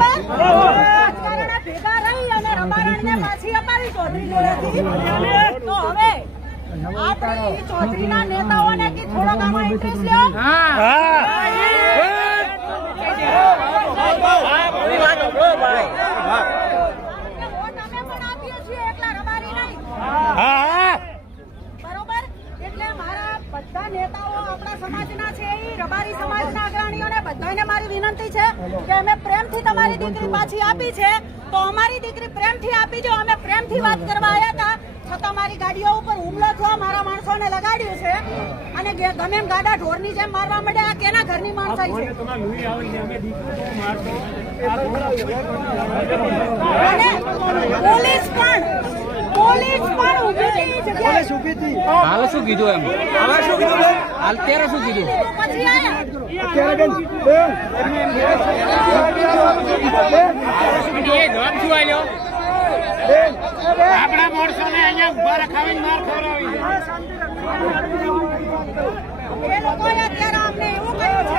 રાજકારણે ભેગા રહી અને રબારણને પાછી અપાવી ચૌધરી જોડેથી તો હવે આપણે ચૌધરીના નેતાઓને કે થોડોક આમાં ઇન્ટરેસ્ટ લ્યો. બધા નેતાઓ આપણા સમાજના છે એ રબારી સમાજના અગ્રણીઓને બધાને મારી વિનંતી છે કે અમે પ્રેમથી તમારી દીકરી પાછી આપી છે તો અમારી દીકરી પ્રેમથી આપી જો. અમે પ્રેમથી વાત કરવા આવ્યા હતા છતાં મારી ગાડીઓ ઉપર હુમલો થયો, મારા માણસોને લગાડ્યું છે અને ગમે એમ ગાડા ઢોરની જેમ મારવા માંડ્યા. આ કેના ઘરની માણસાઈ છે? અને પોલીસ પણ ઉભી જગ્યાએ ઉભી હતી. હાલ શું કીધું એમ? હવે શું કીધું? હાલ ત્યારે શું કીધું? પછી આયા આપણા માણસોને અહીંયા ઉભા રખાવીને માર ખવડાવી એ લોકોએ અત્યારે અમને એવું કહ્યું છે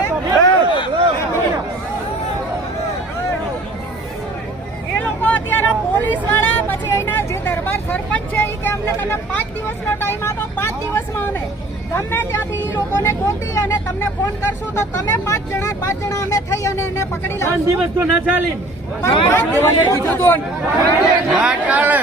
અત્યારે પોલીસ વાળા પછી એના જે દરબાર સરપંચ છે એ કે અમને તમે 5 દિવસનો ટાઈમ આપો. 5 દિવસમાં અમે ગમે ત્યાંથી એ લોકોને ગોતી અને તમને ફોન કરશું તો તમે 5 જણા અમે થઈ અને એને પકડી લાવશું. 5 દિવસ તો ના ચાલે. 5 દિવસ કીધું તો ના ચાલે.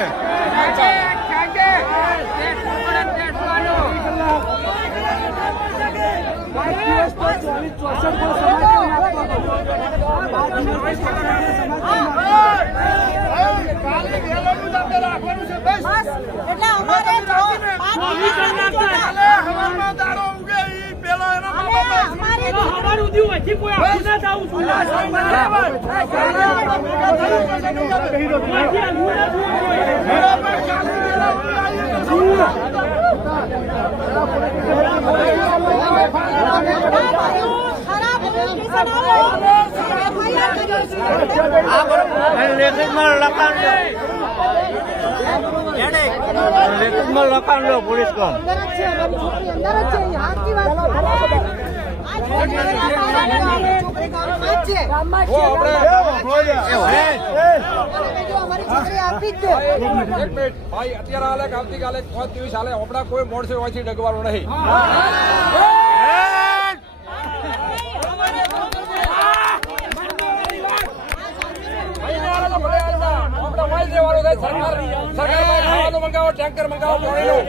એટલે અમારે લખાણ લો પોલીસ કોમ અત્યારે આવતીકાલે 5 દિવસ હાલે આપડા કોઈ મોડસે વાંચી ડગવાનું નહીં. સરકાર મંગાવો ટેન્કર મંગાવો પાણીનું.